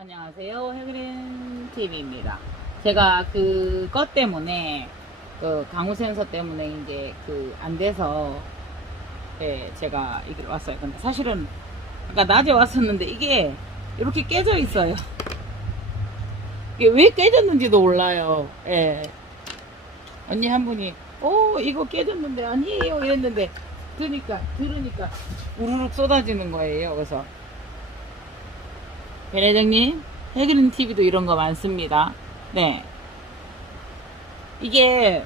안녕하세요. 해그린 TV입니다. 제가 그것 때문에 그 강우 센서 때문에 이제 안 돼서 제가 이길 왔어요. 근데 사실은 아까 낮에 왔었는데 이게 이렇게 깨져 있어요. 이게 왜 깨졌는지도 몰라요. 예. 언니 한 분이 이거 깨졌는데 아니에요 이랬는데 들으니까 우르륵 쏟아지는 거예요. 그래서 배 회장님, 해그린 TV도 이런 거 많습니다. 네. 이게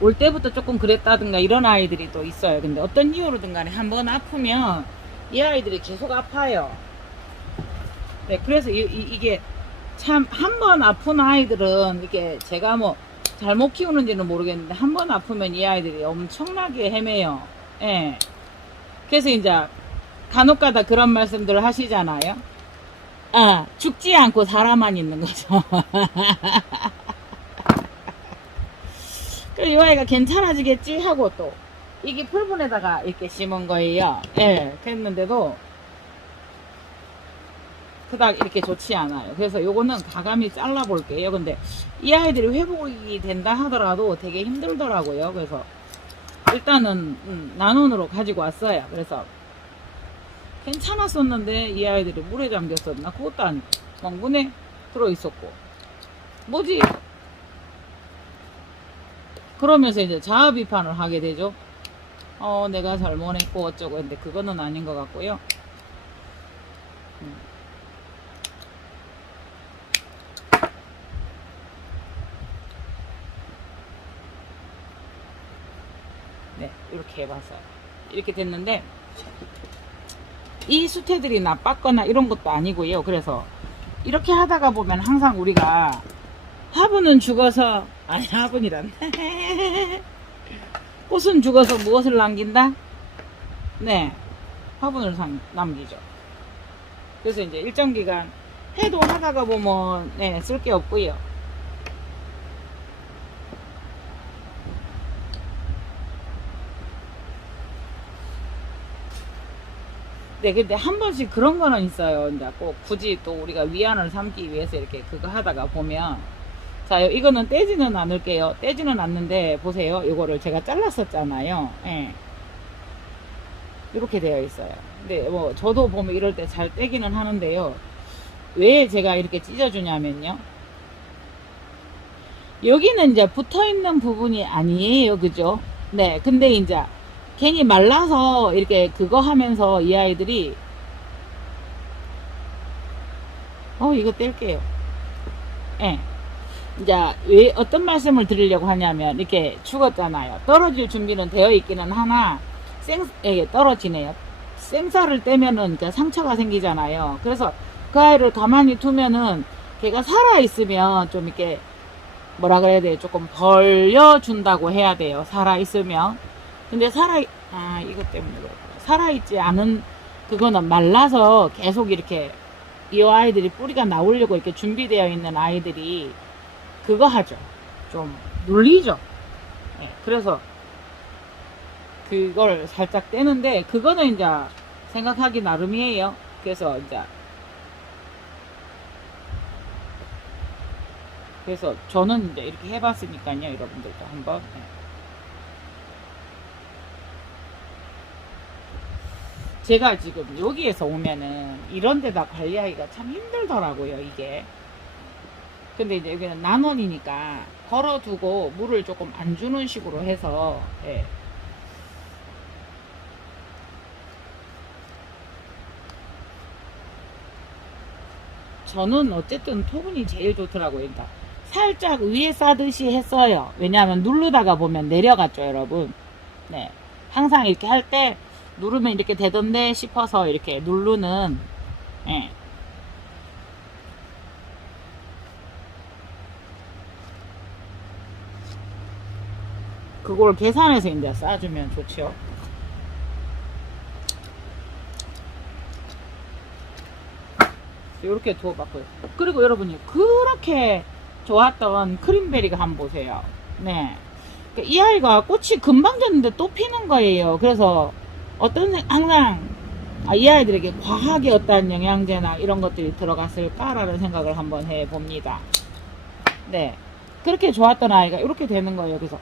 올 때부터 조금 그랬다든가 이런 아이들이 또 있어요. 근데 어떤 이유로든 간에 한번 아프면 이 아이들이 계속 아파요. 네, 그래서 이게 참 한 번 아픈 아이들은 이게 제가 뭐 잘못 키우는지는 모르겠는데 한 번 아프면 이 아이들이 엄청나게 헤매요. 예. 그래서 이제 간혹가다 그런 말씀들을 하시잖아요. 죽지 않고 살아만 있는 거죠. 그리고 이 아이가 괜찮아지겠지 하고 또 이게 풀분에다가 이렇게 심은 거예요. 예, 그랬는데도 그닥 이렇게 좋지 않아요. 그래서 요거는 가감히 잘라 볼게요. 근데 이 아이들이 회복이 된다 하더라도 되게 힘들더라고요. 그래서 일단은 난원으로 가지고 왔어요. 그래서 괜찮았었는데 이 아이들이 물에 잠겼었나? 그것도 아니고 막 문에 들어있었고 뭐지? 그러면서 이제 자아 비판을 하게 되죠. 내가 잘못했고 어쩌고 했는데 그거는 아닌 것 같고요. 네, 이렇게 해봐서 이렇게 됐는데 이 수태들이 나빴거나 이런 것도 아니고요. 그래서 이렇게 하다가 보면 항상 우리가 화분은 죽어서 화분이란 꽃은 죽어서 무엇을 남긴다? 네, 화분을 남기죠. 그래서 이제 일정 기간 해도 하다가 보면 쓸 게 없고요. 네, 근데 한 번씩 그런 거는 있어요. 이제 꼭 굳이 또 우리가 위안을 삼기 위해서 이렇게 그거 하다가 보면, 자, 이거는 떼지는 않을게요. 떼지는 않는데, 보세요. 이거를 제가 잘랐었잖아요. 예. 이렇게 되어 있어요. 근데 뭐, 저도 보면 이럴 때 잘 떼기는 하는데요. 왜 제가 이렇게 찢어주냐면요. 여기는 이제 붙어 있는 부분이 아니에요. 그죠? 네, 근데 이제, 괜히 말라서 이렇게 그거 하면서 이 아이들이 이거 뗄게요. 예. 이제 왜 어떤 말씀을 드리려고 하냐면 이렇게 죽었잖아요. 떨어질 준비는 되어 있기는 하나 떨어지네요. 생사를 떼면은 상처가 생기잖아요. 그래서 그 아이를 가만히 두면은 걔가 살아 있으면 좀 이렇게 뭐라 그래야 돼요? 조금 벌려준다고 해야 돼요. 살아 있으면. 근데 이것 때문에 그렇구나. 살아있지 않은, 그거는 말라서 계속 이렇게, 이 아이들이 뿌리가 나오려고 이렇게 준비되어 있는 아이들이, 그거 하죠. 좀, 눌리죠. 네, 그래서, 그걸 살짝 떼는데, 그거는 이제, 생각하기 나름이에요. 그래서 저는 이제 이렇게 해봤으니까요. 여러분들도 한번. 제가 지금 여기에서 오면은 이런 데다 관리하기가 참 힘들더라고요, 이게. 근데 이제 여기는 난원이니까 걸어두고 물을 조금 안 주는 식으로 해서, 저는 어쨌든 토분이 제일 좋더라고요. 그러니까 살짝 위에 싸듯이 했어요. 왜냐하면 누르다가 보면 내려갔죠, 여러분. 네. 항상 이렇게 할 때 누르면 이렇게 되던데 싶어서 이렇게 누르는, 그걸 계산해서 이제 싸주면 좋죠. 이렇게 두어봤고요. 그리고 여러분이 그렇게 좋았던 크림베리가 한번 보세요. 네. 이 아이가 꽃이 금방 졌는데 또 피는 거예요. 그래서 항상 이 아이들에게 과하게 어떤 영양제나 이런 것들이 들어갔을까라는 생각을 한번 해봅니다. 네. 그렇게 좋았던 아이가 이렇게 되는 거예요. 그래서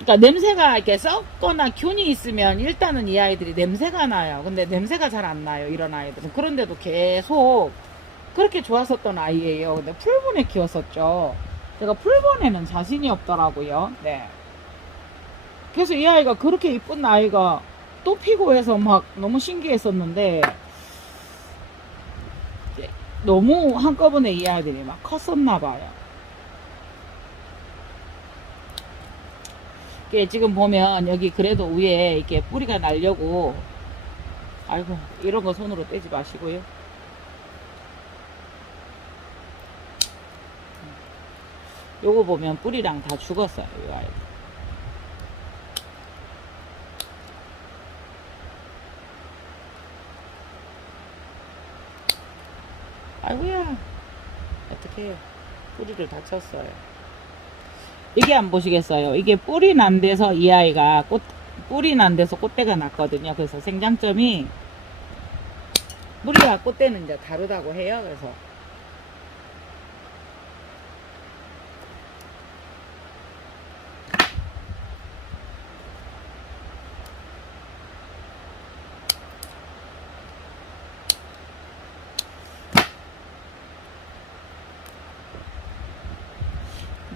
그러니까 냄새가 이렇게 썩거나 균이 있으면 일단은 이 아이들이 냄새가 나요. 근데 냄새가 잘 안 나요. 이런 아이들은. 그런데도 계속 그렇게 좋았었던 아이예요. 근데 풀본에 키웠었죠. 제가 풀본에는 자신이 없더라고요. 네. 그래서 이 아이가 그렇게 이쁜 아이가 또 피고 해서 막 너무 신기했었는데 너무 한꺼번에 이 아이들이 막 컸었나 봐요. 지금 보면 여기 그래도 위에 이렇게 뿌리가 날려고, 아이고 이런 거 손으로 떼지 마시고요. 요거 보면 뿌리랑 다 죽었어요. 이 아이들. 아이고야 어떡해요. 뿌리를 다쳤어요. 이게 안 보시겠어요? 이게 뿌리 난 데서 이 아이가 뿌리 난 데서 꽃대가 났거든요. 그래서 생장점이 뿌리와 꽃대는 이제 다르다고 해요. 그래서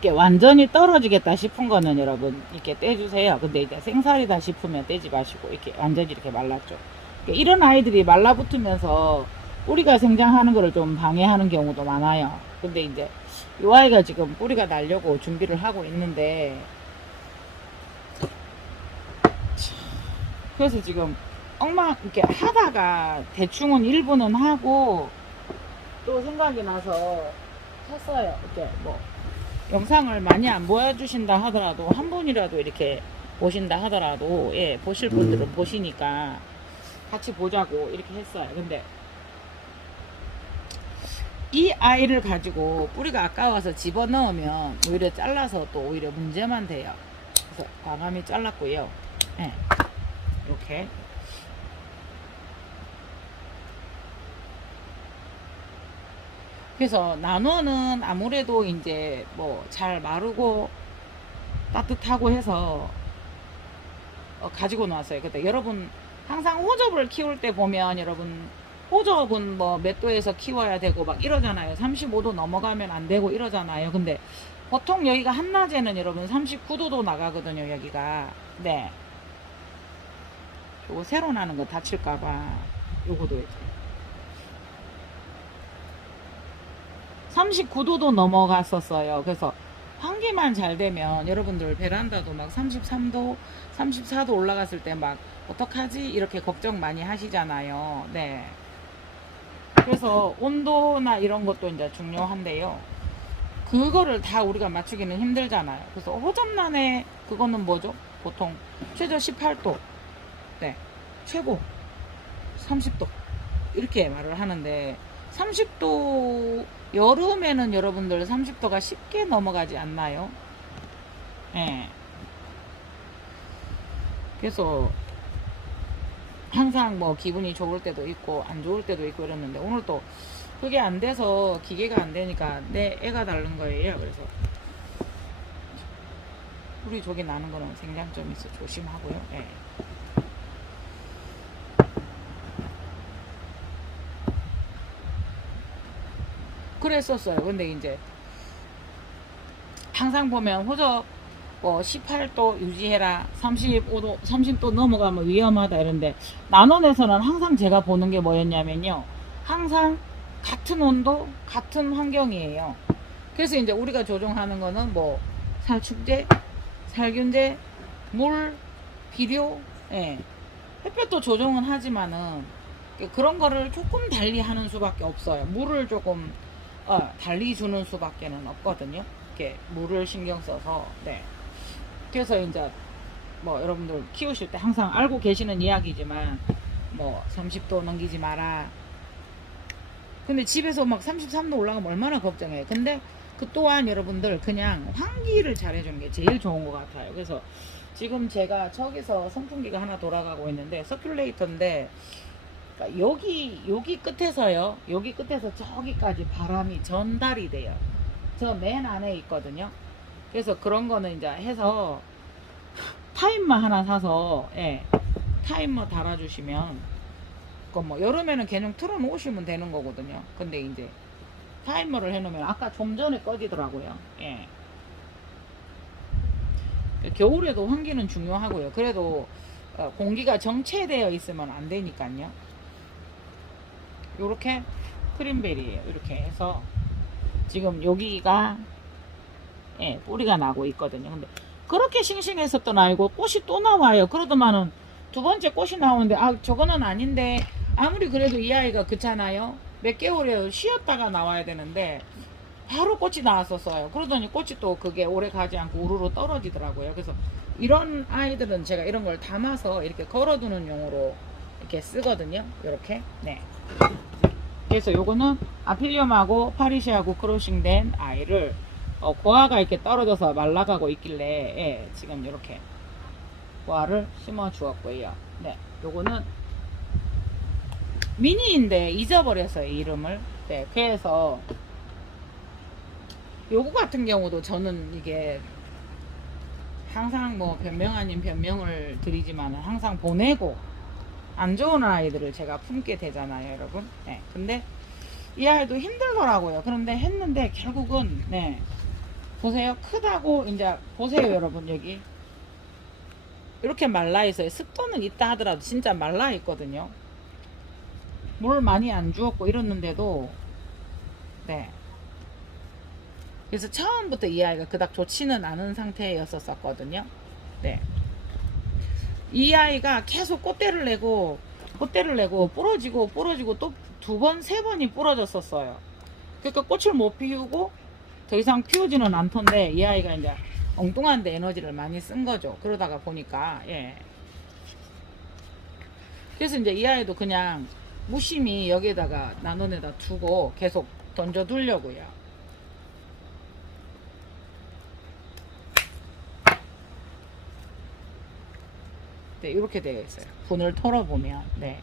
이렇게 완전히 떨어지겠다 싶은 거는 여러분 이렇게 떼주세요. 근데 이제 생살이다 싶으면 떼지 마시고 이렇게 완전히 이렇게 말랐죠. 이런 아이들이 말라붙으면서 뿌리가 생장하는 거를 좀 방해하는 경우도 많아요. 근데 이제 이 아이가 지금 뿌리가 날려고 준비를 하고 있는데, 그래서 지금 엉망 이렇게 하다가 대충은 일부는 하고 또 생각이 나서 샀어요. 이렇게 뭐 영상을 많이 안 보여주신다 하더라도 한 분이라도 이렇게 보신다 하더라도 보실 분들은 보시니까 같이 보자고 이렇게 했어요. 근데 이 아이를 가지고 뿌리가 아까워서 집어넣으면 오히려 잘라서 또 오히려 문제만 돼요. 그래서 과감히 잘랐고요. 이렇게 그래서 나노는 아무래도 이제 뭐 잘 마르고 따뜻하고 해서 가지고 나왔어요. 근데 여러분 항상 호접을 키울 때 보면 여러분 호접은 뭐 몇 도에서 키워야 되고 막 이러잖아요. 35도 넘어가면 안 되고 이러잖아요. 근데 보통 여기가 한낮에는 여러분 39도도 나가거든요. 여기가. 네. 요거 새로 나는 거 다칠까봐 요거도 이제 39도도 넘어갔었어요. 그래서 환기만 잘 되면 여러분들 베란다도 막 33도, 34도 올라갔을 때 막 어떡하지? 이렇게 걱정 많이 하시잖아요. 네. 그래서 온도나 이런 것도 이제 중요한데요. 그거를 다 우리가 맞추기는 힘들잖아요. 그래서 호접란에 그거는 뭐죠? 보통 최저 18도, 네, 최고 30도 이렇게 말을 하는데 30도 여름에는 여러분들 30도가 쉽게 넘어가지 않나요? 네. 그래서 항상 뭐 기분이 좋을 때도 있고 안 좋을 때도 있고 이랬는데 오늘 또 그게 안 돼서 기계가 안 되니까 내 애가 다른 거예요. 그래서 우리 저기 나는 거는 생장점이 있어 조심하고요. 네. 그랬었어요. 근데 이제 항상 보면 호접 뭐 18도 유지해라 35도 30도 넘어가면 위험하다 이런데 나눔에서는 항상 제가 보는 게 뭐였냐면요, 항상 같은 온도 같은 환경이에요. 그래서 이제 우리가 조정하는 거는 뭐 살충제, 살균제, 물, 비료, 햇볕도 조정은 하지만은 그런 거를 조금 달리 하는 수밖에 없어요. 물을 조금 달리 주는 수밖에는 없거든요. 이렇게 물을 신경 써서. 네. 그래서 이제 뭐 여러분들 키우실 때 항상 알고 계시는 이야기지만 뭐 30도 넘기지 마라. 근데 집에서 막 33도 올라가면 얼마나 걱정해요. 근데 그 또한 여러분들 그냥 환기를 잘 해주는 게 제일 좋은 것 같아요. 그래서 지금 제가 저기서 선풍기가 하나 돌아가고 있는데 서큘레이터인데 그러니까 여기 끝에서요. 여기 끝에서 저기까지 바람이 전달이 돼요. 저 맨 안에 있거든요. 그래서 그런 거는 이제 해서 타임머 하나 사서 예, 타임머 달아주시면 그 뭐 여름에는 그냥 틀어놓으시면 되는 거거든요. 근데 이제 타이머를 해놓으면 아까 좀 전에 꺼지더라고요. 예. 겨울에도 환기는 중요하고요. 그래도 공기가 정체되어 있으면 안 되니까요. 요렇게 크림베리예요. 이렇게 해서 지금 여기가 예, 뿌리가 나고 있거든요. 근데 그렇게 싱싱했었던 아이고 꽃이 또 나와요. 그러더만은 두 번째 꽃이 나오는데 아 저거는 아닌데 아무리 그래도 이 아이가 그렇잖아요. 몇 개월에 쉬었다가 나와야 되는데 바로 꽃이 나왔었어요. 그러더니 꽃이 또 그게 오래 가지 않고 우르르 떨어지더라고요. 그래서 이런 아이들은 제가 이런 걸 담아서 이렇게 걸어두는 용으로 이렇게 쓰거든요. 이렇게 네. 그래서 요거는 아필리엄하고 파리시하고 크로싱된 아이를 고아가 이렇게 떨어져서 말라가고 있길래 예, 지금 이렇게 고아를 심어 주었고요. 네, 요거는 미니인데 잊어버렸어요 이름을. 네, 그래서 요거 같은 경우도 저는 이게 항상 뭐 변명 아닌 변명을 드리지만 항상 보내고 안 좋은 아이들을 제가 품게 되잖아요 여러분. 네, 근데 이 아이도 힘들더라고요. 그런데 했는데 결국은 네 보세요. 크다고 이제 보세요 여러분. 여기 이렇게 말라 있어요. 습도는 있다 하더라도 진짜 말라 있거든요. 물 많이 안 주었고 이랬는데도 네. 그래서 처음부터 이 아이가 그닥 좋지는 않은 상태였었거든요. 네. 이 아이가 계속 꽃대를 내고 부러지고 또 두 번, 세 번이 부러졌었어요. 그러니까 꽃을 못 피우고 더 이상 피우지는 않던데 이 아이가 이제 엉뚱한데 에너지를 많이 쓴 거죠. 그러다가 보니까 예. 그래서 이제 이 아이도 그냥 무심히 여기에다가 나눈에다 두고 계속 던져 두려고요. 네, 이렇게 되어 있어요. 분을 털어보면 네.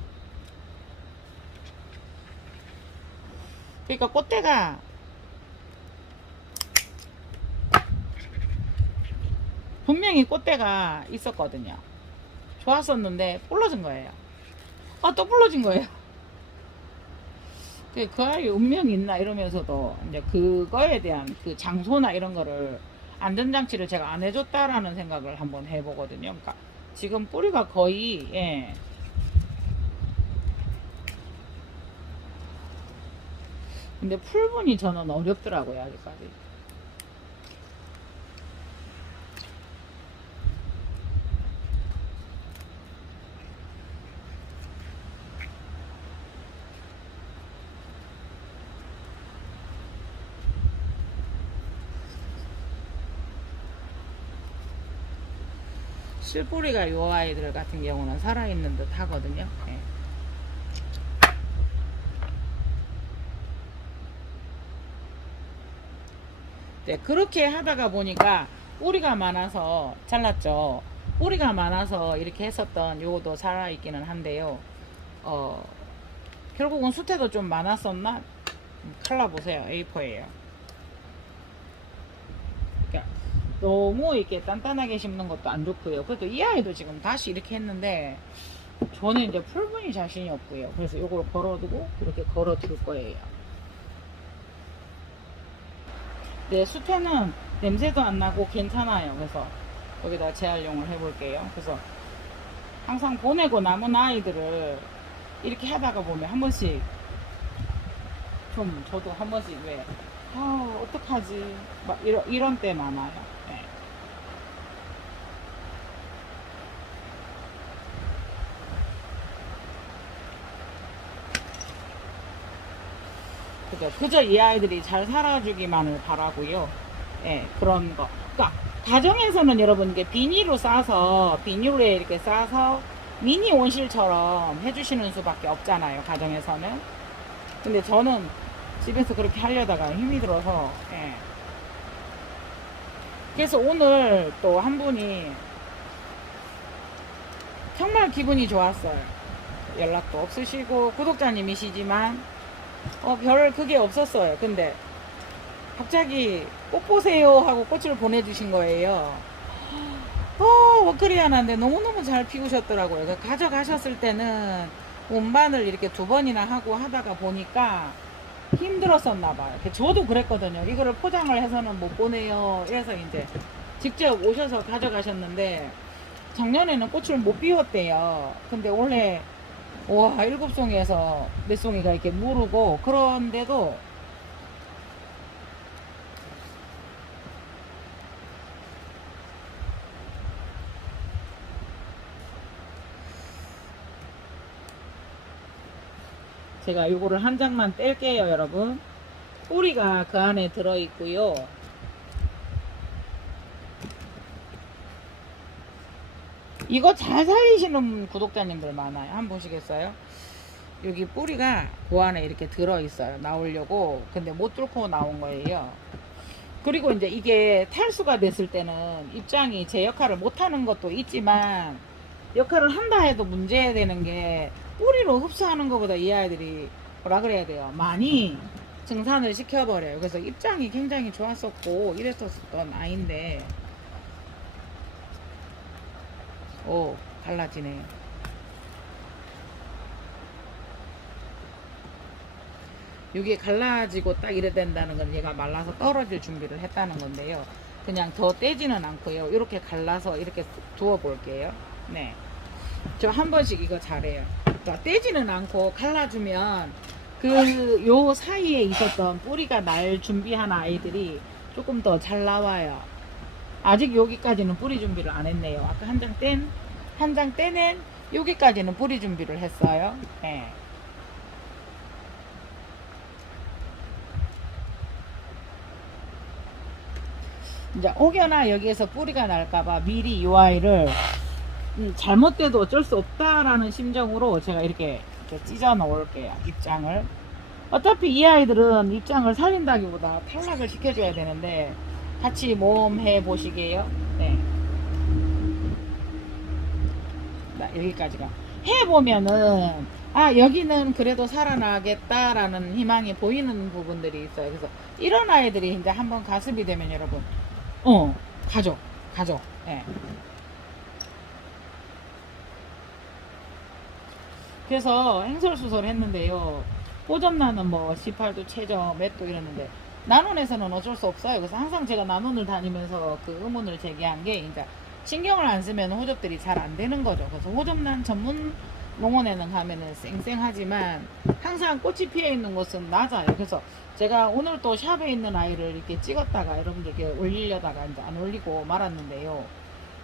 그러니까 꽃대가 분명히 꽃대가 있었거든요. 좋았었는데 부러진 거예요. 아, 또 부러진 거예요. 그 아이 운명이 있나 이러면서도 이제 그거에 대한 그 장소나 이런 거를 안전장치를 제가 안 해줬다라는 생각을 한번 해보거든요. 그러니까 지금 뿌리가 거의 예. 근데 풀분이 저는 어렵더라고요 아직까지. 실뿌리가 요 아이들 같은 경우는 살아있는 듯 하거든요. 네. 네, 그렇게 하다가 보니까 뿌리가 많아서 잘랐죠. 뿌리가 많아서 이렇게 했었던 요것도 살아있기는 한데요. 결국은 수태도 좀 많았었나? 칼라보세요. A4예요. 그러니까 너무 이렇게 단단하게 심는 것도 안 좋고요. 그래도 이 아이도 지금 다시 이렇게 했는데 저는 이제 풀분이 자신이 없고요. 그래서 요걸 걸어두고 이렇게 걸어둘 거예요. 네, 수태는 냄새도 안 나고 괜찮아요. 그래서 여기다 재활용을 해볼게요. 그래서 항상 보내고 남은 아이들을 이렇게 하다가 보면 한 번씩 좀 저도 한 번씩 왜 어떡하지 막 이런 때 많아요. 네. 그저 이 아이들이 잘 살아주기만을 바라고요. 예, 그런 거. 그러니까 가정에서는 여러분 이게 비닐로 싸서 비닐에 이렇게 싸서 미니 온실처럼 해주시는 수밖에 없잖아요. 가정에서는. 근데 저는 집에서 그렇게 하려다가 힘이 들어서 예, 그래서 오늘 또 한 분이 정말 기분이 좋았어요. 연락도 없으시고 구독자님이시지만 별 그게 없었어요. 근데 갑자기 꽃 보세요 하고 꽃을 보내주신 거예요. 워크리아나인데 너무너무 잘 피우셨더라고요. 가져가셨을 때는 운반을 이렇게 2번이나 하고 하다가 보니까 힘들었었나 봐요. 저도 그랬거든요. 이거를 포장을 해서는 못 보내요. 이래서 이제 직접 오셔서 가져가셨는데 작년에는 꽃을 못 피웠대요. 근데 올해 와 7송이에서 4송이가 이렇게 무르고 그런데도 제가 요거를 한 장만 뗄게요 여러분. 뿌리가 그 안에 들어있고요. 이거 잘 살리시는 구독자님들 많아요. 한번 보시겠어요? 여기 뿌리가 그 안에 이렇게 들어있어요. 나오려고. 근데 못 뚫고 나온 거예요. 그리고 이제 이게 탈수가 됐을 때는 입장이 제 역할을 못하는 것도 있지만 역할을 한다 해도 문제되는 게 뿌리로 흡수하는 것보다 이 아이들이 뭐라 그래야 돼요, 많이 증산을 시켜버려요. 그래서 입장이 굉장히 좋았었고 이랬었던 아이인데 갈라지네. 이게 갈라지고 딱 이래 된다는 건 얘가 말라서 떨어질 준비를 했다는 건데요. 그냥 더 떼지는 않고요. 이렇게 갈라서 이렇게 두어 볼게요. 네. 저 한 번씩 이거 잘해요. 자, 떼지는 않고 갈라주면 요 사이에 있었던 뿌리가 날 준비한 아이들이 조금 더 잘 나와요. 아직 여기까지는 뿌리 준비를 안 했네요. 아까 한 장 떼낸 여기까지는 뿌리 준비를 했어요. 네. 이제 혹여나 여기에서 뿌리가 날까봐 미리 이 아이를 잘못돼도 어쩔 수 없다라는 심정으로 제가 이렇게 찢어 놓을게요. 입장을. 어차피 이 아이들은 입장을 살린다기보다 탈락을 시켜줘야 되는데 같이 모험해 보시게요. 네. 여기까지가 해보면은 여기는 그래도 살아나겠다라는 희망이 보이는 부분들이 있어요. 그래서 이런 아이들이 이제 한번 가습이 되면 여러분 가죠. 네. 그래서 행설수설 했는데요. 호접란은 뭐 18도 최저 맷도 이랬는데 난원에서는 어쩔 수 없어요. 그래서 항상 제가 난원을 다니면서 그 의문을 제기한 게 이제 신경을 안 쓰면 호접들이 잘 안 되는 거죠. 그래서 호접란 전문 농원에는 가면은 쌩쌩하지만 항상 꽃이 피어 있는 곳은 낮아요. 그래서 제가 오늘 또 샵에 있는 아이를 이렇게 찍었다가 여러분들께 올리려다가 이제 안 올리고 말았는데요.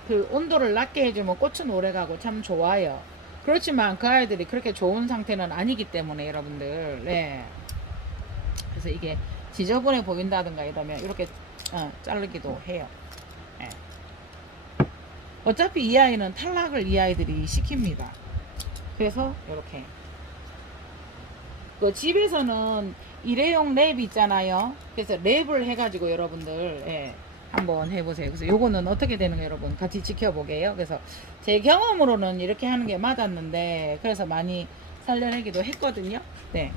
그 온도를 낮게 해주면 꽃은 오래 가고 참 좋아요. 그렇지만 그 아이들이 그렇게 좋은 상태는 아니기 때문에 여러분들, 네. 그래서 이게 지저분해 보인다든가 이러면 이렇게 자르기도 해요. 네. 어차피 이 아이는 탈락을 이 아이들이 시킵니다. 그래서 이렇게 그 집에서는 일회용 랩 있잖아요. 그래서 랩을 해가지고 여러분들 한번 해보세요. 그래서 요거는 어떻게 되는 거 여러분 같이 지켜보게요. 그래서 제 경험으로는 이렇게 하는 게 맞았는데 그래서 많이 살려내기도 했거든요. 네.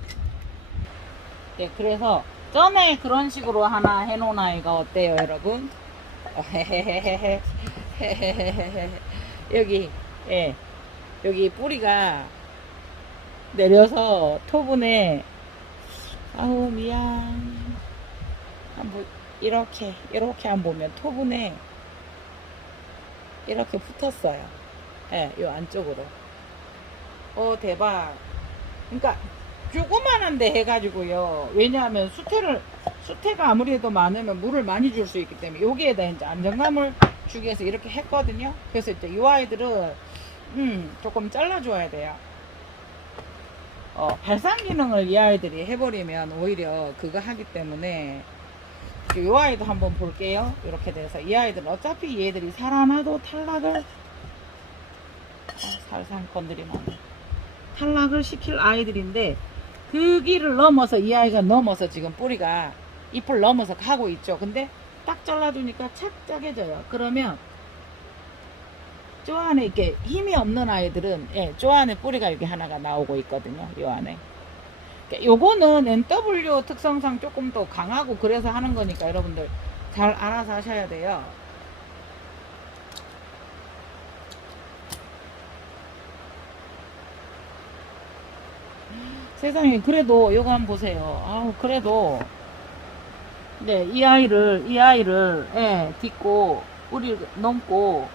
네, 그래서 전에 그런 식으로 하나 해놓은 아이가 어때요 여러분? 여기 여기 뿌리가 내려서 토분에 아우 미안 한번 이렇게 한번 보면 토분에 이렇게 붙었어요. 요 안쪽으로. 대박. 그러니까 조그만한데 해가지고요. 왜냐하면 수태가 아무리 도 많으면 물을 많이 줄 수 있기 때문에 여기에다 이제 안정감을 주기 위해서 이렇게 했거든요. 그래서 이제 이 아이들은 조금 잘라줘야 돼요. 발상 기능을 이 아이들이 해버리면 오히려 그거 하기 때문에 이 아이도 한번 볼게요. 이렇게 돼서 이 아이들은 어차피 얘들이 살아나도 탈락을 살살 건드리면 탈락을 시킬 아이들인데 그 길을 넘어서 이 아이가 넘어서 지금 뿌리가 잎을 넘어서 가고 있죠. 근데 딱 잘라주니까 착 짜게져요. 그러면 쪼 안에 이렇게 힘이 없는 아이들은 쪼 안에 뿌리가 이렇게 하나가 나오고 있거든요. 요 안에. 요거는 NW 특성상 조금 더 강하고 그래서 하는 거니까 여러분들 잘 알아서 하셔야 돼요. 세상에, 그래도 요거 한번 보세요. 아우, 그래도 네, 이 아이를 딛고 뿌리 넘고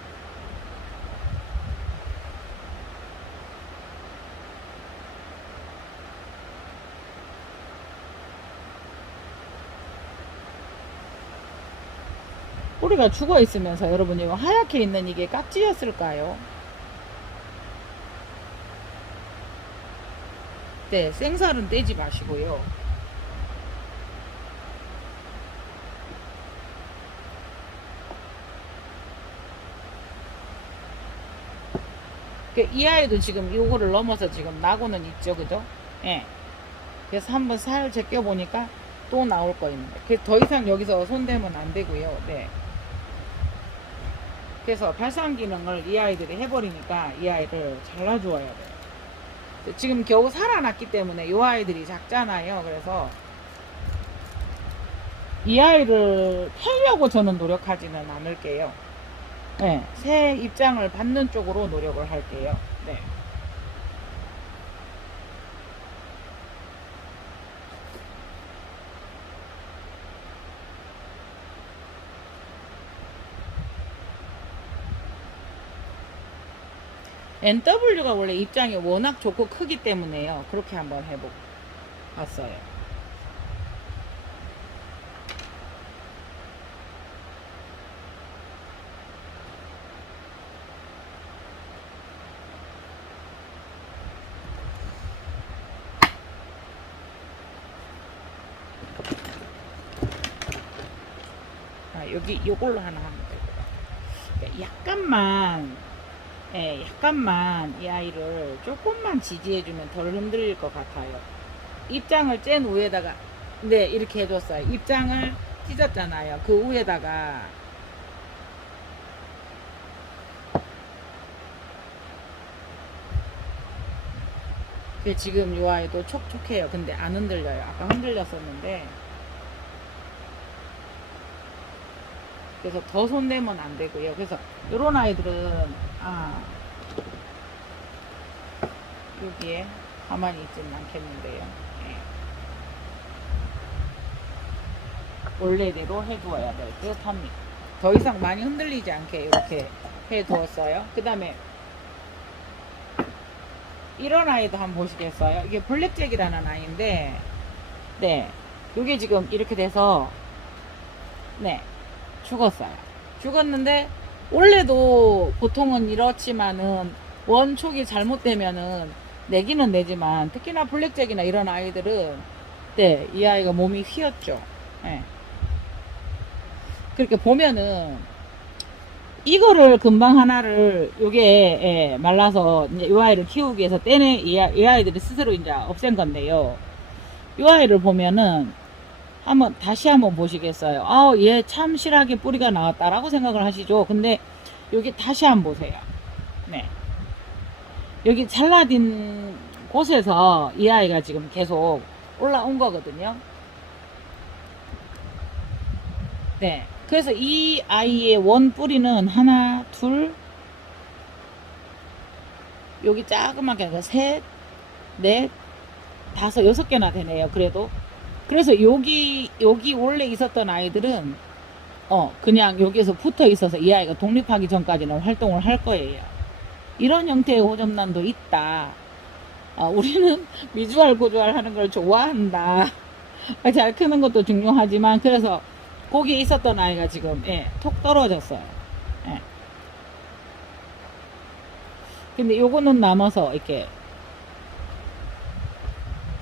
뿌리가 죽어 있으면서 여러분 이거 하얗게 있는 이게 깍지였을까요? 네, 생살은 떼지 마시고요. 이 아이도 지금 요거를 넘어서 지금 나고는 있죠, 그죠? 예. 그래서 한번 살 제껴 보니까 또 나올 거입니다. 그래서 더 이상 여기서 손대면 안 되고요. 네. 그래서 발상 기능을 이 아이들이 해버리니까 이 아이를 잘라주어야 돼요. 지금 겨우 살아났기 때문에 이 아이들이 작잖아요. 그래서 이 아이를 패려고 저는 노력하지는 않을게요. 네, 새 입장을 받는 쪽으로 노력을 할게요. 네. NW가 원래 입장이 워낙 좋고 크기 때문에요. 그렇게 한번 해보고 봤어요. 여기 요걸로 하나 하면 되고요. 약간만 이 아이를 조금만 지지해주면 덜 흔들릴 것 같아요. 입장을 짠 위에다가 네, 이렇게 해줬어요. 입장을 찢었잖아요. 그 위에다가 지금 이 아이도 촉촉해요. 근데 안 흔들려요. 아까 흔들렸었는데 그래서 더 손대면 안 되고요. 그래서 이런 아이들은 여기에 가만히 있지는 않겠는데요. 네. 원래대로 해두어야 될 듯 합니다. 더 이상 많이 흔들리지 않게 이렇게 해두었어요. 그 다음에 이런 아이도 한번 보시겠어요? 이게 블랙잭이라는 아이인데 네, 이게 지금 이렇게 돼서 네, 죽었어요. 죽었는데 원래도 보통은 이렇지만은 원촉이 잘못되면은 내기는 내지만 특히나 블랙잭이나 이런 아이들은 네, 이 아이가 몸이 휘었죠. 네. 그렇게 보면은 이거를 금방 하나를 요게 말라서 이제 이 아이를 키우기 위해서 떼내 이 아이들이 스스로 이제 없앤 건데요. 이 아이를 보면은 다시 한번 보시겠어요? 얘 참 실하게 뿌리가 나왔다라고 생각을 하시죠. 근데 여기 다시 한번 보세요. 네. 여기 잘라진 곳에서 이 아이가 지금 계속 올라온 거거든요. 네. 그래서 이 아이의 원 뿌리는 하나, 둘, 여기 자그맣게 셋, 넷, 다섯, 6개나 되네요. 그래서 여기 원래 있었던 아이들은 그냥 여기에서 붙어 있어서 이 아이가 독립하기 전까지는 활동을 할 거예요. 이런 형태의 호접란도 있다. 우리는 미주알 고주알 하는 걸 좋아한다. 잘 크는 것도 중요하지만 그래서 거기에 있었던 아이가 지금 톡 떨어졌어요. 근데 요거는 남아서 이렇게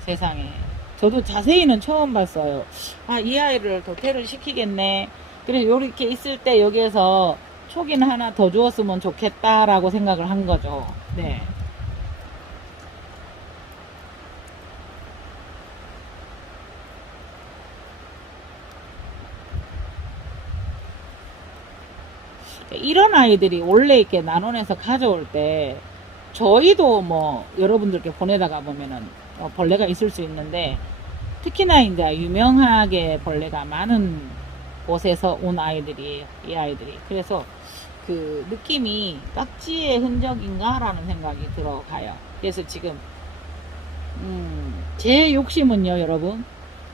세상에 저도 자세히는 처음 봤어요. 이 아이를 도태를 시키겠네. 그래서 이렇게 있을 때 여기에서 촉이는 하나 더 주었으면 좋겠다라고 생각을 한 거죠. 네. 이런 아이들이 원래 이렇게 난원에서 가져올 때 저희도 뭐 여러분들께 보내다가 보면은 벌레가 있을 수 있는데, 특히나 이제 유명하게 벌레가 많은 곳에서 온 아이들이에요, 이 아이들이. 그래서 그 느낌이 딱지의 흔적인가 라는 생각이 들어가요. 그래서 지금 제 욕심은요, 여러분,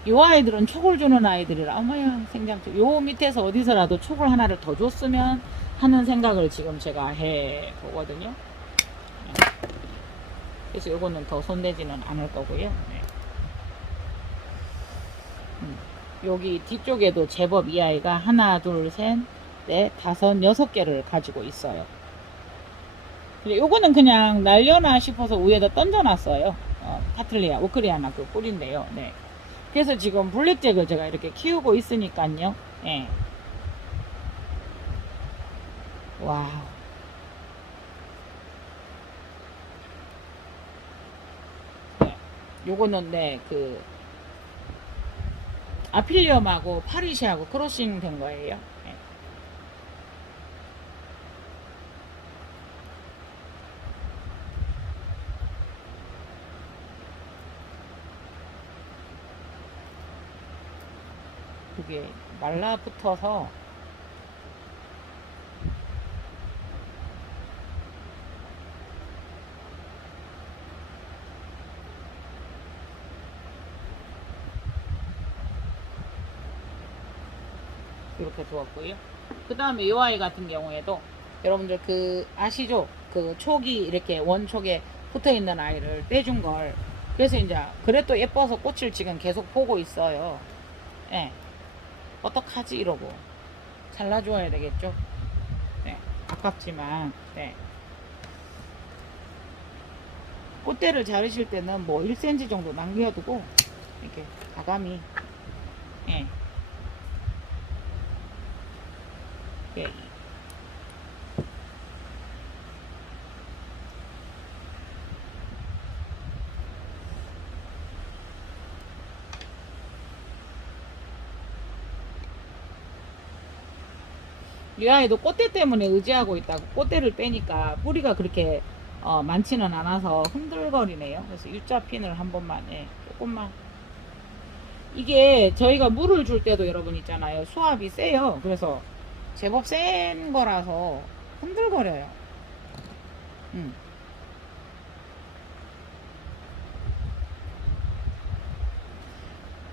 요 아이들은 촉을 주는 아이들이라, 어머야, 생장초. 요 밑에서 어디서라도 촉을 하나를 더 줬으면 하는 생각을 지금 제가 해 보거든요. 그래서 요거는 더 손대지는 않을 거고요. 네. 여기 뒤쪽에도 제법 이 아이가 하나, 둘, 셋, 넷, 다섯, 6개를 가지고 있어요. 근데 요거는 그냥 날려나 싶어서 위에다 던져놨어요. 카틀리아, 오크리아나 그 꿀인데요. 네. 그래서 지금 블랙잭을 제가 이렇게 키우고 있으니까요. 네. 와우. 네. 요거는 네, 그 아필리엄하고 파리시하고 크로싱 된 거예요. 네. 그게 말라붙어서 이렇게 두었고요. 그 다음에 이 아이 같은 경우에도 여러분들 그 아시죠? 그 촉이 이렇게 원촉에 붙어 있는 아이를 떼준 걸, 그래서 이제 그래도 예뻐서 꽃을 지금 계속 보고 있어요. 예. 어떡하지 이러고 잘라줘야 되겠죠. 네. 아깝지만, 네. 꽃대를 자르실 때는 뭐 1cm 정도 남겨두고 이렇게 가감히, 예. 예. 이 아이도 꽃대 때문에 의지하고 있다고. 꽃대를 빼니까 뿌리가 그렇게 많지는 않아서 흔들거리네요. 그래서 U자 핀을 한 번만, 예, 조금만. 이게 저희가 물을 줄 때도 여러분 있잖아요, 수압이 세요. 그래서 제법 센 거라서 흔들거려요.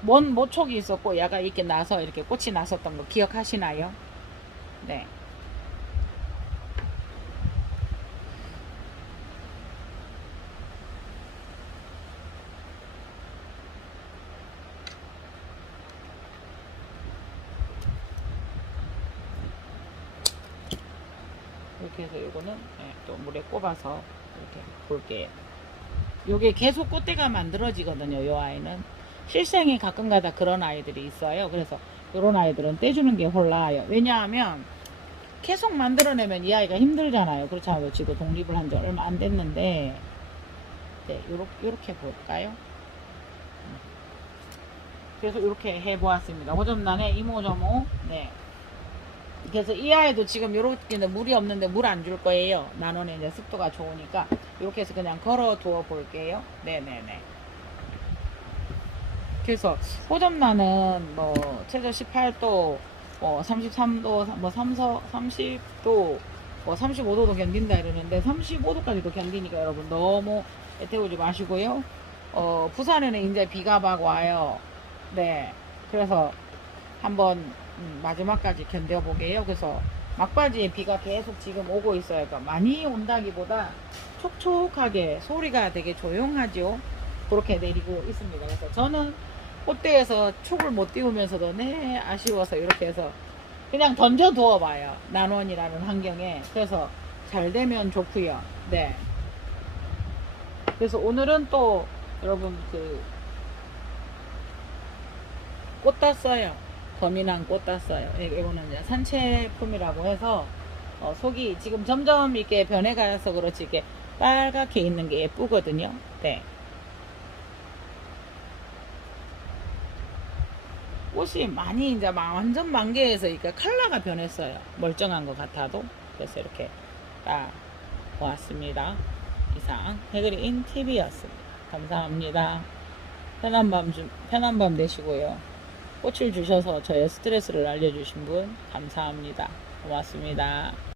먼 모촉이 있었고 야가 이렇게 나서 이렇게 꽃이 났었던 거 기억하시나요? 네. 이렇게 해서 이거는 또 물에 꼽아서 이렇게 볼게요. 요게 계속 꽃대가 만들어지거든요. 요 아이는 실생에 가끔가다 그런 아이들이 있어요. 그래서 요런 아이들은 떼주는 게 홀라요. 왜냐하면 계속 만들어내면 이 아이가 힘들잖아요. 그렇잖아요. 지금 독립을 한 지 얼마 안 됐는데, 네, 요렇게 볼까요? 그래서 이렇게 해보았습니다. 호접란에 이모저모. 네. 그래서 이 아이도 지금 요렇게는 물이 없는데 물 안 줄 거예요. 난원에 이제 습도가 좋으니까 이렇게 해서 그냥 걸어 두어 볼게요. 네네네. 그래서 호접란은 뭐 최저 18도, 뭐 33도, 뭐 30도, 뭐 35도도 견딘다 이러는데 35도까지도 견디니까 여러분 너무 애태우지 마시고요. 부산에는 이제 비가 막 와요. 네. 그래서 한번 마지막까지 견뎌보게요. 그래서 막바지에 비가 계속 지금 오고 있어요. 그러니까 많이 온다기보다 촉촉하게 소리가 되게 조용하죠. 그렇게 내리고 있습니다. 그래서 저는 꽃대에서 촉을 못 띄우면서도 네 아쉬워서 이렇게 해서 그냥 던져 두어 봐요. 난원이라는 환경에. 그래서 잘 되면 좋고요. 네. 그래서 오늘은 또 여러분 그 꽃 땄어요. 거미랑 꽃 땄어요. 이거는 이제 산채품이라고 해서 속이 지금 점점 이렇게 변해가서 그렇지 이렇게 빨갛게 있는 게 예쁘거든요. 네. 꽃이 많이 이제 완전 만개해서 그러니까 컬러가 변했어요. 멀쩡한 것 같아도. 그래서 이렇게 딱 보았습니다. 이상 해그린 TV였습니다. 감사합니다. 편한 밤 되시고요. 꽃을 주셔서 저의 스트레스를 알려주신 분 감사합니다. 고맙습니다.